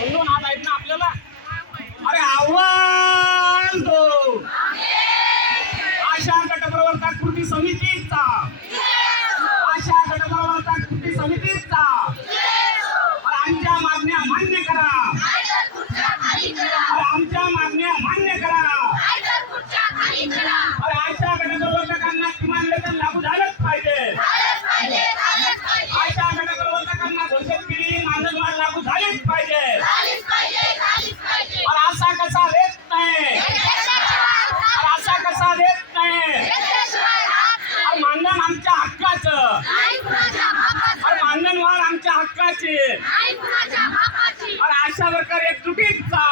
आहेत ना आपल्याला? अरे आव्हान तो. आशा गटप्रवर्तक कृती समितीचा. आशा गटप्रवर्तक कृती समितीचा. आमच्या मागण्या मान्य करा. अरे आमच्या मागण्या मान्य करा. अरे आशा गटप्रवर्तकांना हक्काची. आशा वर्कर एकजुटीत जा.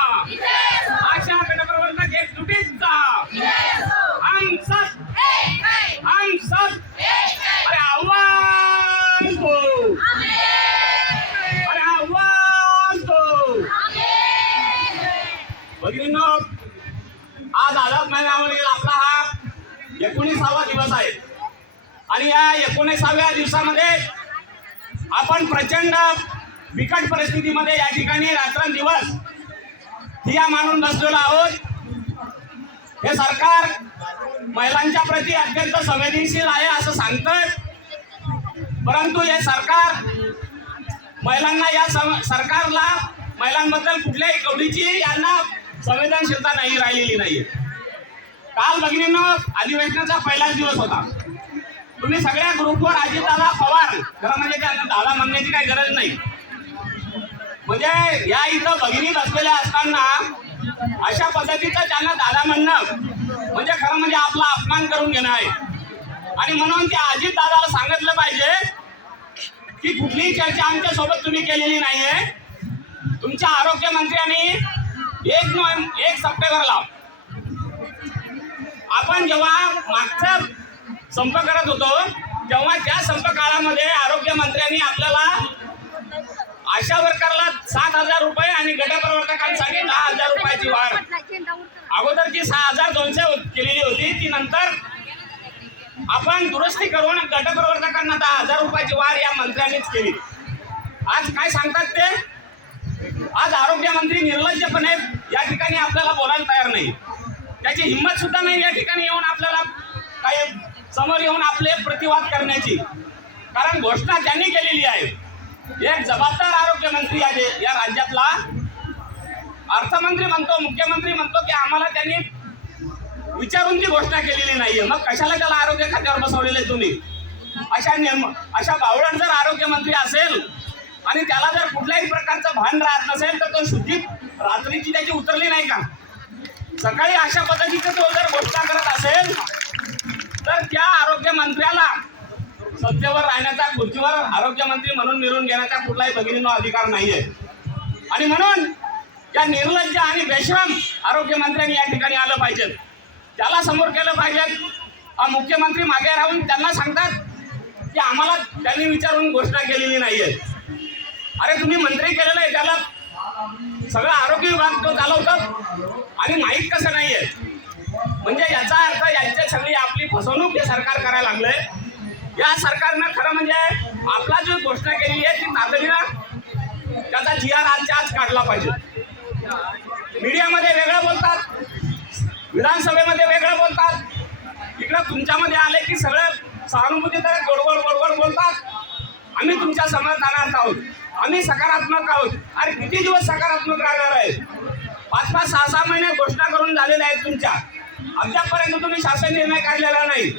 आशा गटप्रवर्तक एकजुटीत जा. हम सब हम सब अरे आव्हान दो अरे आव्हान दो भगिनींनो आज आझाद महिन्यावरील आपला हा एकोणीसावा दिवस आहे. आणि या एकोणीसाव्या दिवसामध्ये आपण प्रचंड बिकट परिस्थितीमध्ये या ठिकाणी रात्रंदिवस ठिया मानून बसलेलो आहोत. हे सरकार महिलांच्या प्रती अत्यंत संवेदनशील आहे असं सांगतं परंतु हे सरकार महिलांना या सरकारला महिलांबद्दल कुठल्याही कवडीची यांना संवेदनशीलता नाही राहिलेली नाही काल भगिनीनं अधिवेशनाचा पहिलाच दिवस होता. तुम्ही सगळ्या ग्रुपवर अजितदादा पवार. खरं म्हणजे त्यांना दादा म्हणण्याची काही गरज नाही. म्हणजे या इथं भगिनी बसलेल्या असताना अशा पद्धतीचं त्यांना दादा म्हणणं. म्हणजे खरं म्हणजे आपला अपमान करून घेणं आहे. आणि म्हणून त्या अजित दादाला सांगितलं पाहिजे की कुठलीही चर्चा आमच्यासोबत तुम्ही केलेली नाहीये. तुमच्या आरोग्य मंत्र्यांनी एक नोव्हेंबर एक सप्टेंबरला आपण जेव्हा मागचं संप करत होतो. तेव्हा त्या संप काळामध्ये आरोग्य मंत्र्यांनी आपल्याला आशा वर्करला सात हजार रुपये आणि गटप्रवर्तकांसाठी दहा हजार रुपयाची वाढ. अगोदर जी सहा हजार दोनशे केलेली होती. ती नंतर आपण दुरुस्ती करून गटप्रवर्तकांना दहा हजार रुपयाची वाढ या मंत्र्यांनीच केली. आज काय सांगतात ते? आज आरोग्यमंत्री निर्लज्जपणे या ठिकाणी आपल्याला बोलायला तयार नाही. त्याची हिंमत सुद्धा नाही या ठिकाणी येऊन आपल्याला काही समोर येऊन आपले प्रतिवाद करण्याची. कारण घोषणा त्यांनी केलेली आहे. एक जबाबदार आरोग्यमंत्री आहे या राज्यातला. अर्थमंत्री म्हणतो मुख्यमंत्री म्हणतो की आम्हाला त्यांनी विचारून ती घोषणा केलेली नाहीये. मग कशाला त्याला आरोग्य खात्यावर बसवलेले तुम्ही? अशा नियम अशा बावळट जर आरोग्यमंत्री असेल आणि त्याला जर कुठल्याही प्रकारचं भान राहत नसेल तर तो शुद्धी रात्रीची त्याची उतरली नाही का? सकाळी अशा पद्धतीचं तो जर घोषणा करत असेल तर त्या आरोग्य मंत्र्याला सत्तेवर राहण्याचा खुर्चीवर आरोग्यमंत्री म्हणून निरून घेण्याचा कुठलाही भगिनीनो अधिकार नाहीये. आणि म्हणून या निर्लज्ज आणि बेश्रम आरोग्यमंत्र्यांनी या ठिकाणी आलं पाहिजे. त्याला समोर केलं पाहिजे. हा मुख्यमंत्री मागे राहून त्यांना सांगतात की आम्हाला त्यांनी विचारून घोषणा केलेली नाहीये. अरे तुम्ही मंत्री केलेलं आहे त्याला. सगळं आरोग्य विभाग तो चालवतात आणि माहीत कसं नाहीये? म्हणजे याचा अर्थ यांच्या सगळी आपली फसवणूक हे सरकार करायला लागलंय. या सरकारनं खरं म्हणजे आपला जो घोषणा केलेली आहे ती तातडीनं त्याचा जी आर आजच्या आज काढला पाहिजे. मीडियामध्ये वेगळं बोलतात विधानसभेमध्ये वेगळं बोलतात. इकडं तुमच्यामध्ये आले की सगळं सहानुभूती तर गोडगोड गोडगोड बोलतात. आम्ही तुमच्या समाधानात आहोत आम्ही सकारात्मक आहोत. अरे किती दिवस सकारात्मक राहणार आहे? पाच पाच सहा सहा महिने घोषणा करून झालेल्या आहेत तुमच्या. अद्यापर्यंत तुम्ही शासन निर्णय काढलेला नाही.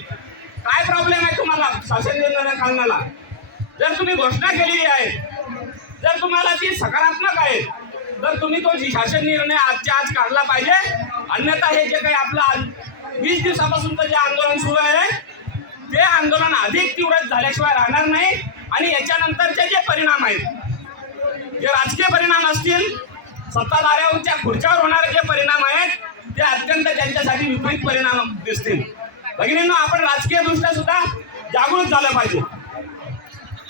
काय प्रॉब्लेम आहे तुम्हाला? शासन निर्णय काढण्याला. जर तुम्ही घोषणा केलेली आहे जर तुम्हाला ती सकारात्मक आहे तर तुम्ही तो जी शासन निर्णय आजच्या आज काढला पाहिजे. अन्यथा हे जे काही आपलं वीस दिवसापासूनचं जे आंदोलन सुरू आहे ते आंदोलन अधिक तीव्र झाल्याशिवाय राहणार नाही. आणि याच्यानंतरचे जे परिणाम आहेत जे राजकीय परिणाम असतील सत्ताधाऱ्यांच्या खुर्च्यावर होणारे जे परिणाम आहेत ते अत्यंत त्यांच्यासाठी विपरीत परिणाम दिसतील. भगिनींना आपण राजकीय दृष्ट्या सुद्धा जागृत झालं पाहिजे.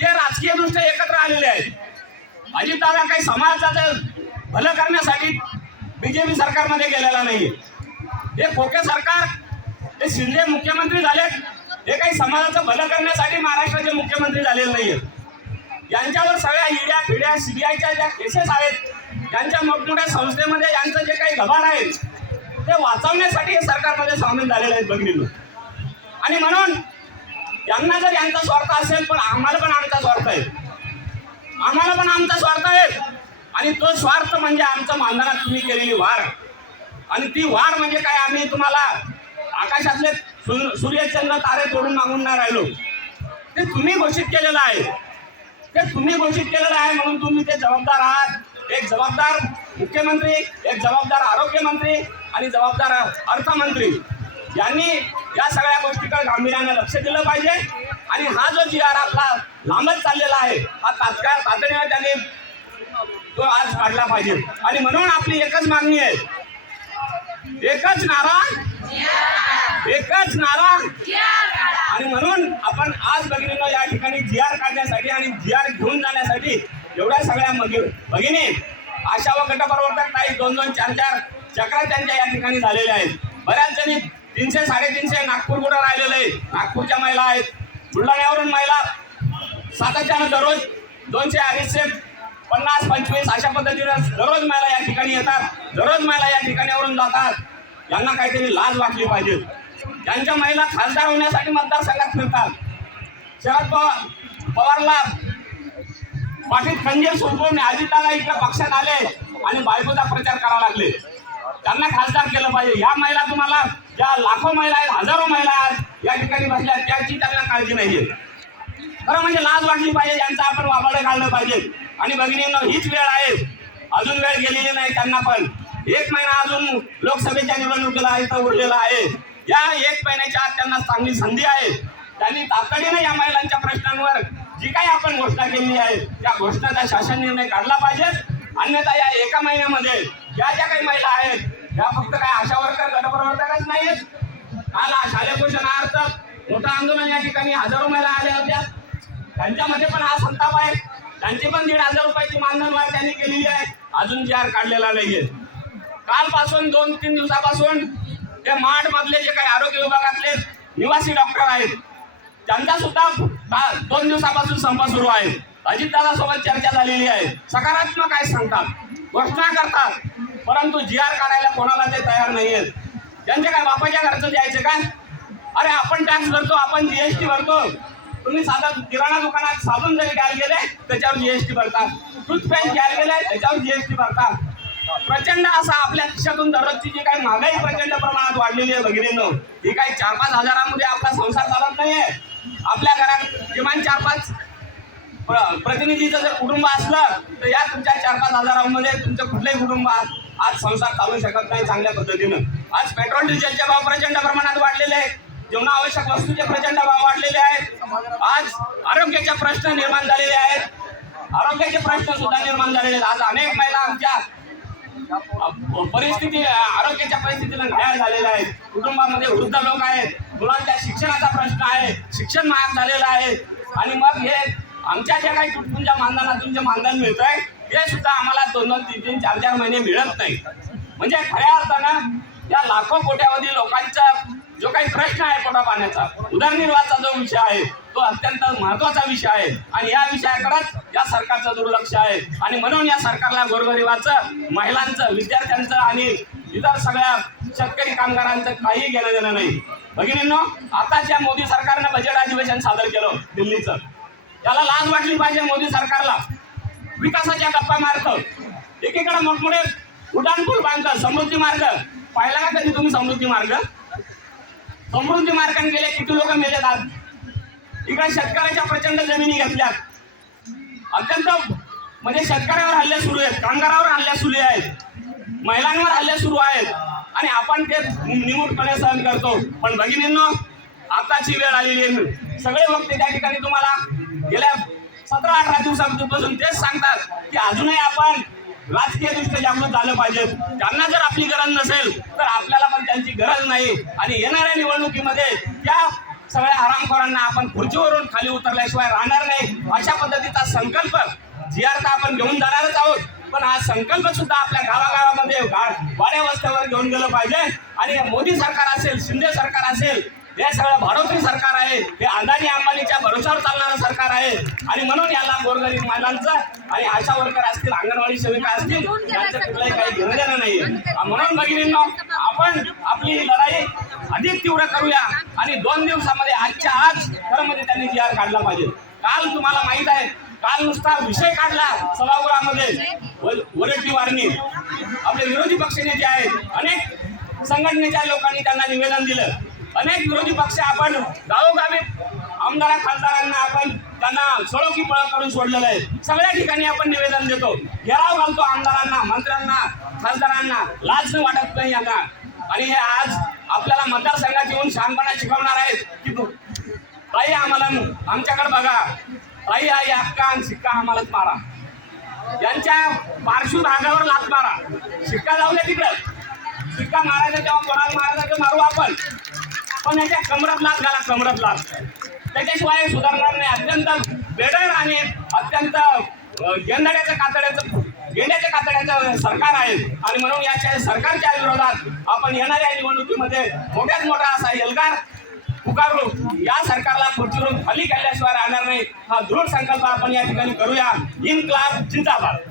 ते राजकीय दृष्ट्या एकत्र आलेले आहेत. अजितदादा काही समाजाचं भलं करण्यासाठी बीजेपी सरकारमध्ये गेलेला नाही हे खोके सरकार हे शिंदे मुख्यमंत्री झालेत हे काही समाजाचं भलं करण्यासाठी महाराष्ट्राचे मुख्यमंत्री झालेले नाहीये. यांच्यावर सगळ्या इड्या पिढ्या सीबीआयच्या ज्या केसेस आहेत त्यांच्या मोठमोठ्या संस्थेमध्ये यांचं जे काही गभार आहे ते वाचवण्यासाठी हे सरकारमध्ये सामील झालेले आहेत बघितलं आणि म्हणून यांना जर यांचा स्वार्थ असेल पण आम्हाला पण आमचा स्वार्थ आहे. आम्हाला पण आमचा स्वार्थ आहे. आणि तो स्वार्थ म्हणजे आमचं मानधनात तुम्ही केलेली वार आणि ती वार म्हणजे काय? आम्ही तुम्हाला आकाशातले सूर्यचंद्र तारे तोडून मागून नाही राहिलो. ते तुम्ही घोषित केलेलं आहे. ते तुम्ही घोषित केलेलं आहे म्हणून तुम्ही ते जबाबदार आहात. एक जबाबदार मुख्यमंत्री एक जबाबदार आरोग्यमंत्री आणि जबाबदार अर्थमंत्री. यांनी या सगळ्या गोष्टीकडे गांभीर्याने लक्ष दिलं पाहिजे. आणि हा जो जी आर आपला लांबच चाललेला आहे हा तात्काळ तातडीने त्याने तो आज काढला पाहिजे. आणि म्हणून आपली एकच मागणी आहे. एकच नारा. एकच नारा. आणि म्हणून आपण आज भगिनीनं या ठिकाणी जी आर काढण्यासाठी आणि जी आर घेऊन जाण्यासाठी एवढ्या सगळ्या भगिनी आशा व गटप्रवर्तक काही दोन दोन चार चार चक्रा त्यांच्या या ठिकाणी झालेल्या आहेत. बऱ्याच जणी तीनशे साडेतीनशे नागपूर कुठं राहिलेले आहे नागपूरच्या महिला आहेत. बुलढाण्यावरून महिला सातत्यानं दररोज दोनशे अडीचशे पन्नास पंचवीस अशा पद्धतीनं दररोज महिला या ठिकाणी येतात. दररोज महिला या ठिकाणीवरून जातात. यांना काहीतरी लाज वाटली पाहिजे. त्यांच्या महिला खासदार होण्यासाठी मतदारसंघात फिरतात. शरद पवार पवारला पाठीत खंजीर सोडवून अजितदादा इकडे पक्षात आले आणि बायकोचा प्रचार करावा लागले. त्यांना खासदार केलं पाहिजे. या महिला तुम्हाला ज्या लाखो महिला आहेत हजारो महिला आहेत या ठिकाणी बसल्या आहेत, त्याची त्यांना काळजी नाहीये. खरं म्हणजे लाज वाटली पाहिजे यांचं आपण वाबाडं काढलं पाहिजे. आणि भगिनींना हीच वेळ आहे. अजून वेळ गेलेली नाही त्यांना पण. एक महिना अजून लोकसभेच्या निवडणुकीला आहे तर उरलेला आहे. या एक महिन्याच्या आत त्यांना चांगली संधी आहे. त्यांनी तातडीने या महिलांच्या प्रश्नांवर जी काही आपण घोषणा केली आहे त्या घोषणाचा शासन निर्णय काढला पाहिजे अन्यथा या एका महिन्यामध्ये ज्या ज्या काही महिला आहेत या फक्त काय आशा वर्कर गटप्रवर्तकच नाहीत काल शालेय पोषणार्थ मोठा आंदोलन या ठिकाणी हजारो महिला आल्या होत्या. त्यांच्यामध्ये पण हा संताप आहे. त्यांची पण दीड हजार रुपयाची मानधन वाढ त्यांनी केलेली आहे. अजून जी आर काढलेला नाहीये. कालपासून दोन तीन दिवसापासून ते माठ मधले जे काही आरोग्य विभागातले निवासी डॉक्टर आहेत त्यांचा सुद्धा दोन दिवसापासून संप सुरू आहे. अजितदादा सोबत चर्चा झालेली आहे. सकारात्मक आहे सांगतात घोषणा करतात. परंतु जी आर काढायला कोणाला ते तयार नाही आहेत त्यांच्या काय बापाच्या घरचं द्यायचं काय अरे आपण टॅक्स भरतो आपण जीएसटी भरतो. तुम्ही साधा किराणा दुकानात साबण जरी घ्यायला गेले त्याच्यावर जीएसटी भरतात. टूथपेस्ट घ्यायला गेले त्याच्यावर जीएसटी भरतात. प्रचंड असा आपल्या खिशातून दररोजची जी काही महागाई प्रचंड प्रमाणात वाढलेली आहे भगिनीनं ही काही चार पाच हजारामध्ये आपला संसार चालत नाहीये. आपल्या घरात किमान चार पाच प्रतिनिधीचं जर कुटुंब असलं तर या तुमच्या चार पाच हजारांमध्ये तुमचं कुठलंही कुटुंब आज संसार चालू शकत नाही चांगल्या पद्धतीनं. आज पेट्रोल डिझेलचे भाव प्रचंड प्रमाणात वाढलेले आहेत. जीवनावश्यक वस्तूचे प्रचंड भाव वाढलेले आहेत. आज आरोग्याचे प्रश्न निर्माण झालेले आहेत. आरोग्याचे प्रश्न सुद्धा निर्माण झालेले आहेत. आज अनेक महिला आमच्या परिस्थिती आरोग्याच्या परिस्थितीला घायाळ झालेल्या आहेत. कुटुंबामध्ये वृद्ध लोक आहेत. मुलांच्या शिक्षणाचा प्रश्न आहे. शिक्षण महाग झालेलं आहे. आणि मग हे आमच्या ज्या काही कुटुंबच्या मानधनातून जे मानधन मिळत आहे ते सुद्धा आम्हाला दोन दोन तीन तीन चार चार महिने मिळत नाही. म्हणजे खऱ्या अर्थानं या लाखो कोट्यावधी लोकांचा जो काही प्रश्न आहे पोटा पाण्याचा उदरनिर्वाहाचा जो विषय आहे तो अत्यंत महत्त्वाचा विषय आहे. आणि या विषयाकडेच या सरकारचं दुर्लक्ष आहे. आणि म्हणून या सरकारला गोरगरिबाचं महिलांचं विद्यार्थ्यांचं आणि इतर सगळ्या शेतकरी कामगारांचं काही घेणं देणं नाही. भगिनींनो आताच या मोदी सरकारनं बजेट अधिवेशन सादर केलं दिल्लीचं त्याला लाज वाटली पाहिजे मोदी सरकारला. विकासाच्या गप्पा मार्ग एकीकडे मोठमोठे उड्डाणपूल बांधतात समृद्धी मार्ग. पाहिला का कधी तुम्ही समृद्धी मार्ग? समृद्धी मार्गाने गेले किती लोक मेलेत आज? इकडे शेतकऱ्याच्या प्रचंड जमिनी घेतल्यात. अत्यंत म्हणजे शेतकऱ्यावर हल्ले सुरू आहेत कामगारावर हल्ले सुरू आहेत महिलांवर हल्ले सुरू आहेत आणि आपण ते निमूटपणे सहन करतो. पण भगिनींनो आताची वेळ आलेली आहे. सगळे वक्ते त्या ठिकाणी तुम्हाला गेल्या सतरा अठरा दिवसापासून तेच सांगतात की अजूनही आपण राजकीय दृष्ट्या जागृत झालं पाहिजे. त्यांना जर आपली गरज नसेल तर आपल्याला पण त्यांची गरज नाही. आणि येणाऱ्या निवडणुकीमध्ये त्या सगळ्या हरामखोरांना आपण खुर्चीवरून खाली उतरल्याशिवाय राहणार नाही. अशा पद्धतीचा संकल्प जी आर का आपण घेऊन जाणारच आहोत. पण हा संकल्प सुद्धा आपल्या गावागावामध्ये गा- वाड्या वस्त्यावर घेऊन गेलं पाहिजे. आणि मोदी सरकार असेल शिंदे सरकार असेल हे सगळं भाडोत्री सरकार आहे. हे अदानी अंबानीच्या भरोशावर चालणारं सरकार आहे. आणि म्हणून याला गोरगरीब महिलांचं आणि आशा वर्कर असतील अंगणवाडी सेविका असतील यांचं कुठलंही काही घेणं देणं नाही. म्हणून भगिनींनो आपण आपली लढाई अधिक तीव्र करूया आणि दोन दिवसामध्ये आजच्या आज खरं म्हणजे त्यांनी जी आर काढला पाहिजे. काल तुम्हाला माहीत आहे काल नुसता विषय काढला सभागृहामध्ये. व- वारणी. आपले विरोधी पक्षनेते आहेत. अनेक संघटनेच्या लोकांनी त्यांना निवेदन दिलं. अनेक विरोधी पक्ष आपण गावोगावी आमदार खासदारांना आपण त्यांना सळोकी पळ करून सोडलेलं आहे. सगळ्या ठिकाणी आपण निवेदन देतो. घेराव घालतो आमदारांना मंत्र्यांना खासदारांना. लाज वाटत नाही यांना. आणि हे आज आपल्याला मतदारसंघात येऊन शहाणपणा शिकवणार आहेत की ताई आम्हाला आमच्याकडे बघा. ताई आई हक्का आणि सिक्का आम्हालाच मारा. यांच्या पार्श्व भागावर लाच मारा. शिक्का जाऊ तिकडं. शिक्का मारायचा तेव्हा कोणाला मारायचा ते मारू आपण. पण याच्या कमरत लात घाला कमरत लात त्याच्याशिवाय सुधारणार नाही. अत्यंत बेडर आणि अत्यंत अ, गेंदाड्याचं कातड्याचं गेंड्याच्या कातड्याचं सरकार आहे. आणि म्हणून याच्या सरकारच्या विरोधात आपण येणाऱ्या निवडणुकीमध्ये मोठ्यात मोठा असा एल्गार पुकारू या सरकारला खुर्चीवरून खाली काढल्याशिवाय राहणार नाही. हा दृढ संकल्प आपण या ठिकाणी करूया. इन क्लास जिंदाबाद.